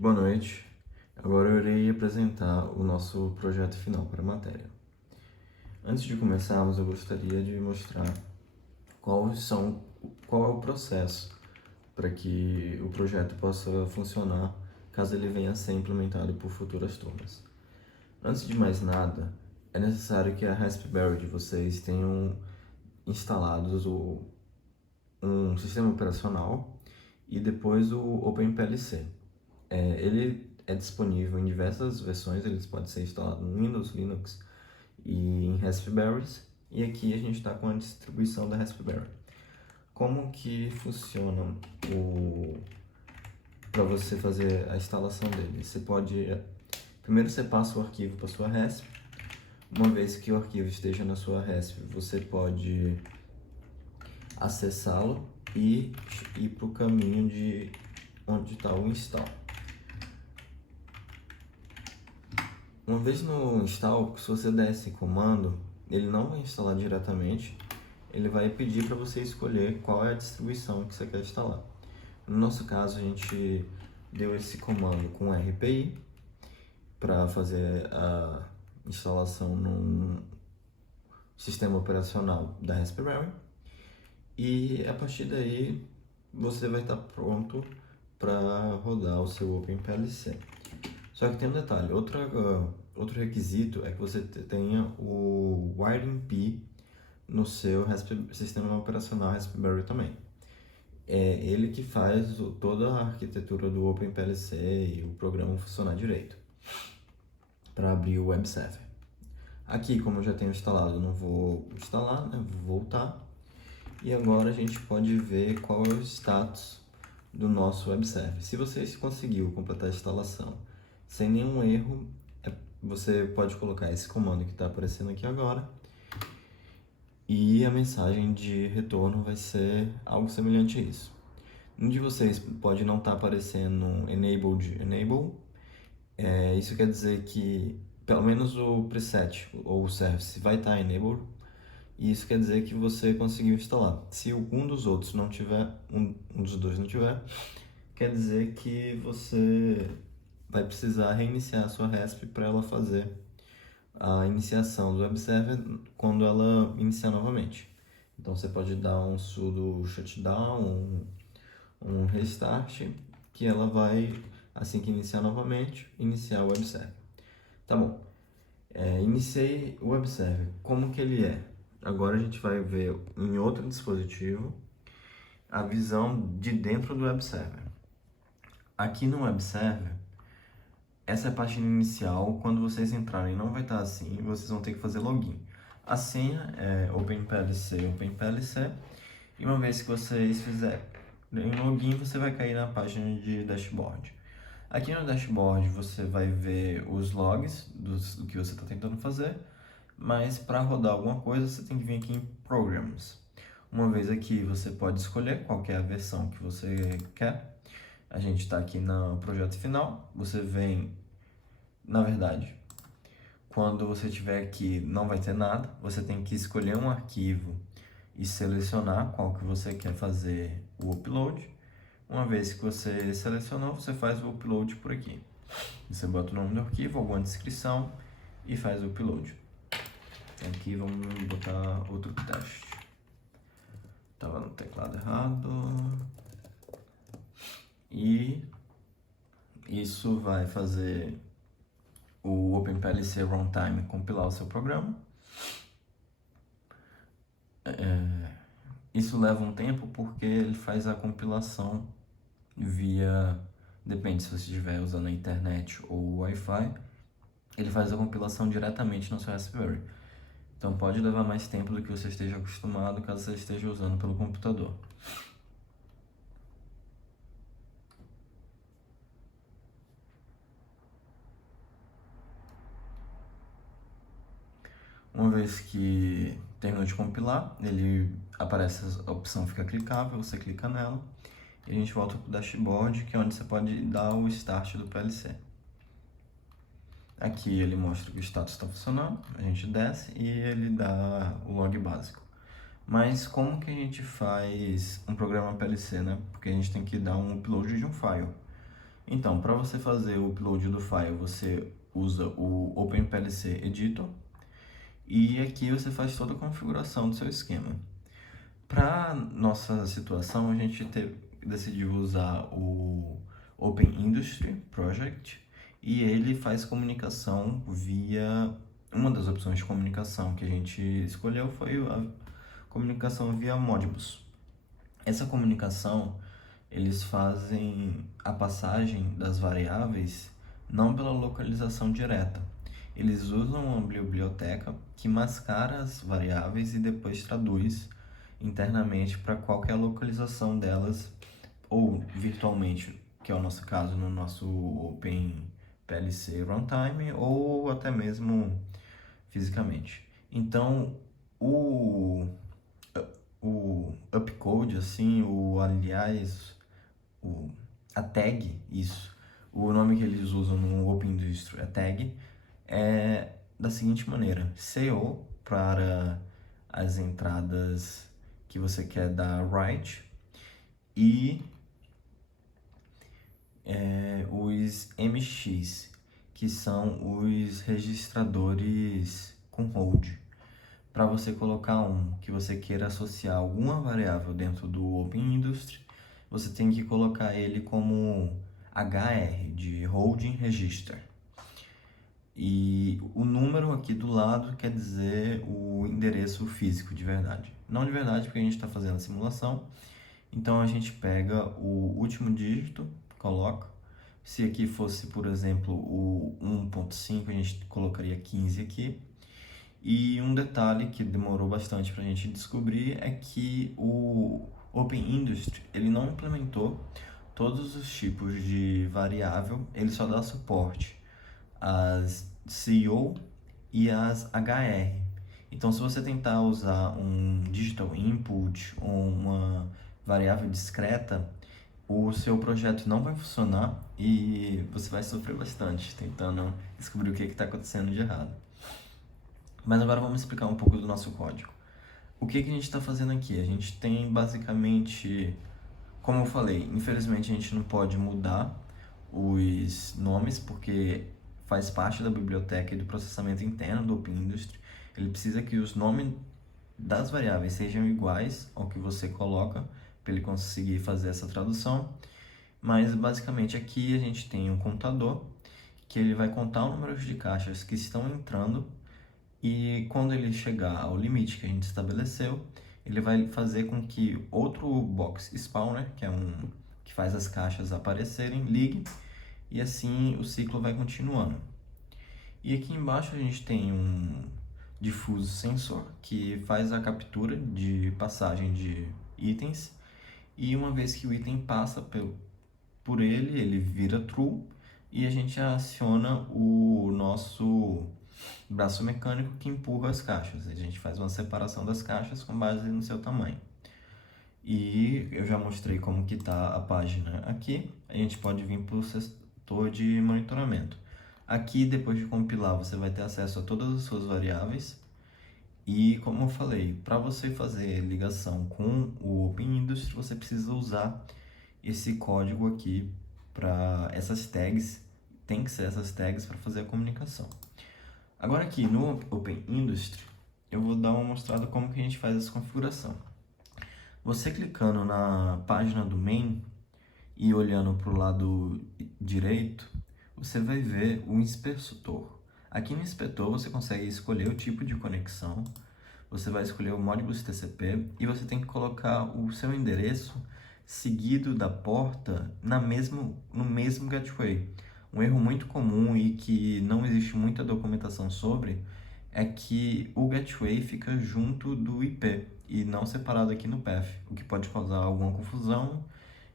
Boa noite. Agora eu irei apresentar o nosso projeto final para a matéria. Antes de começarmos, eu gostaria de mostrar qual é o processo para que o projeto possa funcionar caso ele venha a ser implementado por futuras turmas. Antes de mais nada, é necessário que a Raspberry de vocês tenham instalados um sistema operacional e depois o OpenPLC. Ele é disponível em diversas versões, ele pode ser instalado no Windows, Linux e em Raspberries. E aqui a gente está com a distribuição da Raspberry. Como que funciona para você fazer a instalação dele? Primeiro você passa o arquivo para sua Rasp. Uma vez que o arquivo esteja na sua Rasp, você pode acessá-lo e ir para o caminho de onde está o install. Uma vez no install, se você der esse comando, ele não vai instalar diretamente, ele vai pedir para você escolher qual é a distribuição que você quer instalar. No nosso caso, a gente deu esse comando com RPI para fazer a instalação num sistema operacional da Raspberry, e a partir daí você vai estar pronto para rodar o seu OpenPLC. Só que tem um detalhe, outro requisito é que você tenha o WiredMP no seu sistema operacional Raspberry também. É ele que faz toda a arquitetura do OpenPLC e o programa funcionar direito para abrir o web server. Aqui, como eu já tenho instalado, eu não vou instalar, né? Vou voltar. E agora a gente pode ver qual é o status do nosso web server. Se você conseguiu completar a instalação sem nenhum erro, você pode colocar esse comando que está aparecendo aqui agora, e a mensagem de retorno vai ser algo semelhante a isso. Um de vocês pode não estar aparecendo Enable. Isso quer dizer que pelo menos o preset ou o service vai estar Enable, e isso quer dizer que você conseguiu instalar. Se um dos outros não tiver, um dos dois não tiver, quer dizer que você vai precisar reiniciar a sua Rasp para ela fazer a iniciação do web server quando ela iniciar novamente. Então você pode dar um sudo shutdown, um restart, que ela vai, assim que iniciar novamente, iniciar o web server. Tá bom, iniciei o web server. Como que ele é? Agora a gente vai ver em outro dispositivo a visão de dentro do web server. Aqui no web server, essa é a página inicial. Quando vocês entrarem não vai estar assim, vocês vão ter que fazer login. A senha é OpenPLC, e uma vez que vocês fizerem login, você vai cair na página de dashboard. Aqui no dashboard você vai ver os logs do que você está tentando fazer, mas para rodar alguma coisa você tem que vir aqui em Programs. Uma vez aqui você pode escolher qual que é a versão que você quer. A gente está aqui no projeto final. Você vem, na verdade, quando você tiver aqui não vai ter nada, você tem que escolher um arquivo e selecionar qual que você quer fazer o upload. Uma vez que você selecionou, você faz o upload por aqui. Você bota o nome do arquivo, alguma descrição e faz o upload. Aqui vamos botar outro teste. Estava no teclado errado. E isso vai fazer o OpenPLC Runtime compilar o seu programa. Isso leva um tempo porque ele faz a compilação via... Depende se você estiver usando a internet ou o Wi-Fi. Ele faz a compilação diretamente no seu Raspberry. Então pode levar mais tempo do que você esteja acostumado caso você esteja usando pelo computador. Uma vez que terminou de compilar, ele aparece a opção fica clicável, você clica nela e a gente volta para o dashboard, que é onde você pode dar o start do PLC. Aqui ele mostra que o status está funcionando, a gente desce e ele dá o log básico. Mas como que a gente faz um programa PLC, né? Porque a gente tem que dar um upload de um file. Então, para você fazer o upload do file, você usa o OpenPLC Editor e aqui você faz toda a configuração do seu esquema. Para nossa situação, a gente decidiu usar o Open Industry Project e ele faz comunicação via... Uma das opções de comunicação que a gente escolheu foi a comunicação via Modbus. Essa comunicação, eles fazem a passagem das variáveis não pela localização direta. Eles usam uma biblioteca que mascara as variáveis e depois traduz internamente para qual que é a localização delas, ou virtualmente, que é o nosso caso no nosso OpenPLC Runtime, ou até mesmo fisicamente. Então, o upcode, assim, a tag, isso, o nome que eles usam no Open Industry, a tag, é da seguinte maneira: CO para as entradas que você quer dar write e os MX, que são os registradores com hold. Para você colocar que você queira associar alguma variável dentro do Open Industry, você tem que colocar ele como HR, de Holding Register. E o número aqui do lado quer dizer o endereço físico de verdade. Não de verdade, porque a gente está fazendo a simulação. Então a gente pega o último dígito, coloca. Se aqui fosse, por exemplo, o 1.5, a gente colocaria 15 aqui. E um detalhe que demorou bastante para a gente descobrir é que o Open Industry ele não implementou todos os tipos de variável, ele só dá suporte às CO e às HR. Então, se você tentar usar um digital input ou uma variável discreta, o seu projeto não vai funcionar e você vai sofrer bastante tentando descobrir o que está acontecendo de errado. Mas agora vamos explicar um pouco do nosso código. O que a gente está fazendo aqui? A gente tem basicamente, como eu falei, infelizmente a gente não pode mudar os nomes porque faz parte da biblioteca e do processamento interno do Open Industry. Ele precisa que os nomes das variáveis sejam iguais ao que você coloca para ele conseguir fazer essa tradução. Mas basicamente aqui a gente tem um contador que ele vai contar o número de caixas que estão entrando e quando ele chegar ao limite que a gente estabeleceu, ele vai fazer com que outro box spawner, que é que faz as caixas aparecerem, ligue e assim o ciclo vai continuando. E aqui embaixo a gente tem um diffuse sensor que faz a captura de passagem de itens e uma vez que o item passa por ele vira true e a gente aciona o nosso braço mecânico que empurra as caixas. A gente faz uma separação das caixas com base no seu tamanho. E eu já mostrei como que está a página aqui. A gente pode vir para o setor de monitoramento. Aqui, depois de compilar, você vai ter acesso a todas as suas variáveis. E como eu falei, para você fazer ligação com o Open Industry, você precisa usar esse código aqui para essas tags. Tem que ser essas tags para fazer a comunicação. Agora aqui no Open Industry, eu vou dar uma mostrada como que a gente faz essa configuração. Você clicando na página do main e olhando para o lado direito, você vai ver o inspetor. Aqui no inspetor você consegue escolher o tipo de conexão, você vai escolher o Modbus TCP e você tem que colocar o seu endereço seguido da porta no mesmo gateway. Um erro muito comum e que não existe muita documentação sobre é que o gateway fica junto do IP e não separado aqui no path, o que pode causar alguma confusão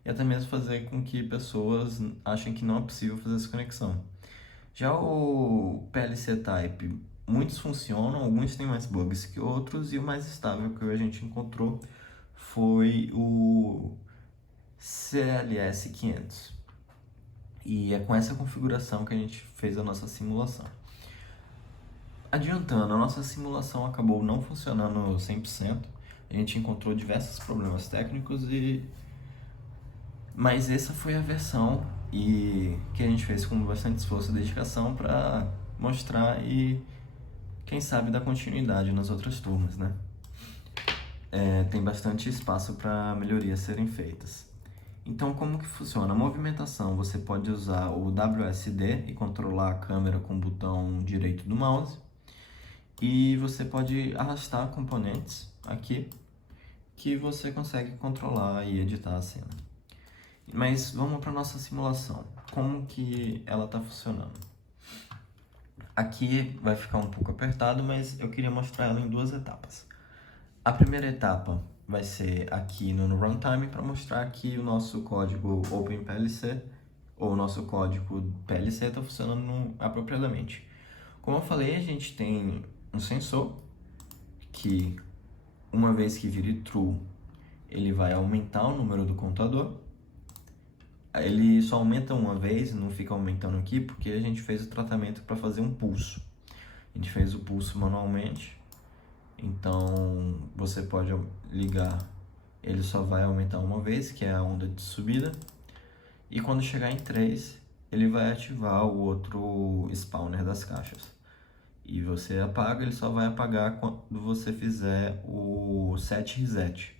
e até mesmo fazer com que pessoas achem que não é possível fazer essa conexão. Já o PLC Type, muitos funcionam, alguns têm mais bugs que outros, e o mais estável que a gente encontrou foi o CLS 500. E é com essa configuração que a gente fez a nossa simulação. Adiantando, a nossa simulação acabou não funcionando 100%. A gente encontrou diversos problemas técnicos, mas essa foi a versão e que a gente fez com bastante esforço e dedicação para mostrar e, quem sabe, dar continuidade nas outras turmas, né? Tem bastante espaço para melhorias serem feitas. Então, como que funciona? A movimentação, você pode usar o WSD e controlar a câmera com o botão direito do mouse. E você pode arrastar componentes aqui que você consegue controlar e editar a cena. Mas vamos para nossa simulação. Como que ela está funcionando? Aqui vai ficar um pouco apertado, mas eu queria mostrar ela em duas etapas. A primeira etapa vai ser aqui no runtime para mostrar que o nosso código OpenPLC ou o nosso código PLC está funcionando apropriadamente. Como eu falei, a gente tem um sensor que, uma vez que vire true, ele vai aumentar o número do contador. Ele só aumenta uma vez, não fica aumentando aqui, porque a gente fez o tratamento para fazer um pulso. A gente fez o pulso manualmente, então você pode ligar, ele só vai aumentar uma vez, que é a onda de subida, e quando chegar em 3, ele vai ativar o outro spawner das caixas. E você apaga, ele só vai apagar quando você fizer o set reset.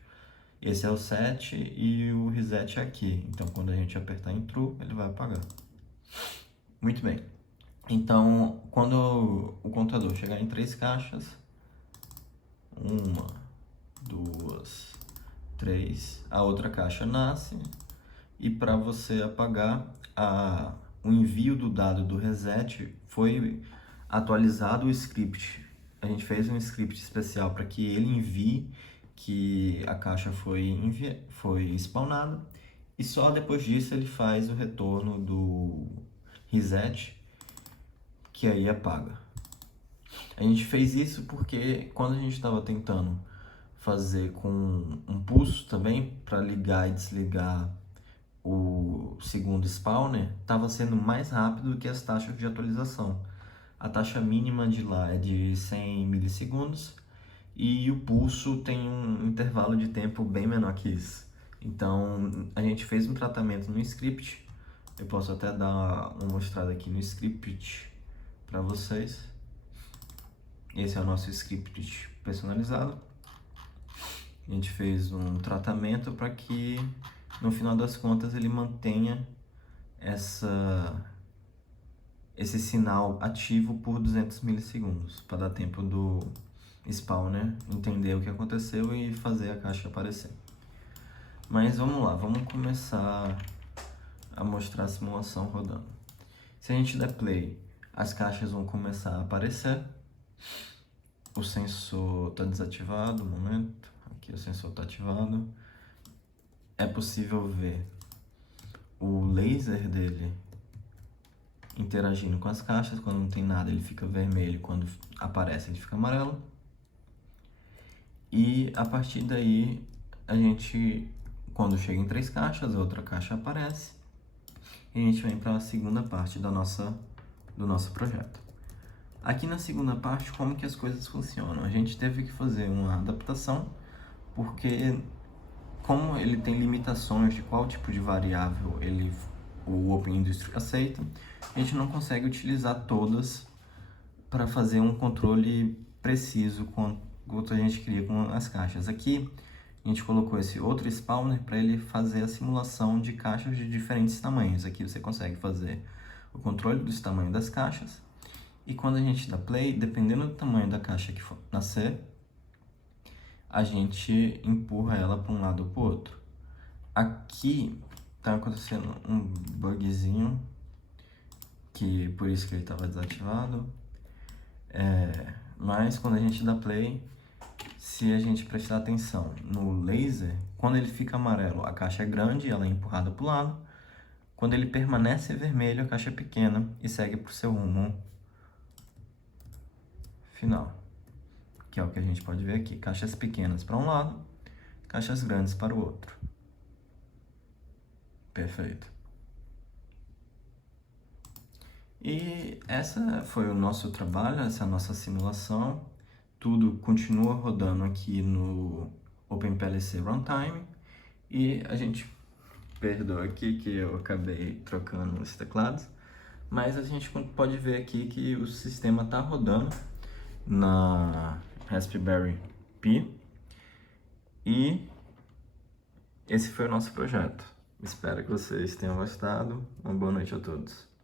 Esse é o set e o reset é aqui. Então, quando a gente apertar em true, ele vai apagar. Muito bem. Então, quando o contador chegar em 3 caixas, 1, 2, 3, a outra caixa nasce. E para você apagar, o envio do dado do reset foi atualizado o script. A gente fez um script especial para que ele envie que a caixa foi spawnada, e só depois disso ele faz o retorno do reset, que aí apaga. A gente fez isso porque quando a gente estava tentando fazer com um pulso também para ligar e desligar o segundo spawner, estava sendo mais rápido do que as taxas de atualização. A taxa mínima de lá é de 100 milissegundos e o pulso tem um intervalo de tempo bem menor que isso. Então, a gente fez um tratamento no script. Eu posso até dar uma mostrada aqui no script para vocês. Esse é o nosso script personalizado. A gente fez um tratamento para que, no final das contas, ele mantenha esse sinal ativo por 200 milissegundos, para dar tempo do spawner entender o que aconteceu e fazer a caixa aparecer. Mas vamos lá, vamos começar a mostrar a simulação rodando. Se a gente der play, as caixas vão começar a aparecer. O sensor está desativado, um momento. Aqui o sensor está ativado. É possível ver o laser dele interagindo com as caixas. Quando não tem nada, ele fica vermelho. Quando aparece, ele fica amarelo. E a partir daí, a gente, quando chega em 3 caixas, a outra caixa aparece. E a gente vem para a segunda parte do nosso projeto. Aqui na segunda parte, como que as coisas funcionam? A gente teve que fazer uma adaptação, porque como ele tem limitações de qual tipo de variável o OpenIndustry aceita, a gente não consegue utilizar todas para fazer um controle preciso quanto a gente cria com as caixas. Aqui a gente colocou esse outro spawner para ele fazer a simulação de caixas de diferentes tamanhos. Aqui você consegue fazer o controle dos tamanhos das caixas. E quando a gente dá play, dependendo do tamanho da caixa que for nascer, a gente empurra ela para um lado ou para o outro. Aqui está acontecendo um bugzinho, que por isso que ele estava desativado. Mas quando a gente dá play, se a gente prestar atenção no laser, quando ele fica amarelo, a caixa é grande e ela é empurrada para o lado. Quando ele permanece vermelho, a caixa é pequena e segue para o seu rumo final, que é o que a gente pode ver aqui. Caixas pequenas para um lado, caixas grandes para o outro. Perfeito. E essa foi o nosso trabalho, essa é a nossa simulação. Tudo continua rodando aqui no OpenPLC Runtime. E a gente Perdoa aqui que eu acabei trocando os teclados, mas a gente pode ver aqui que o sistema está rodando na Raspberry Pi e esse foi o nosso projeto. Espero que vocês tenham gostado. Uma boa noite a todos.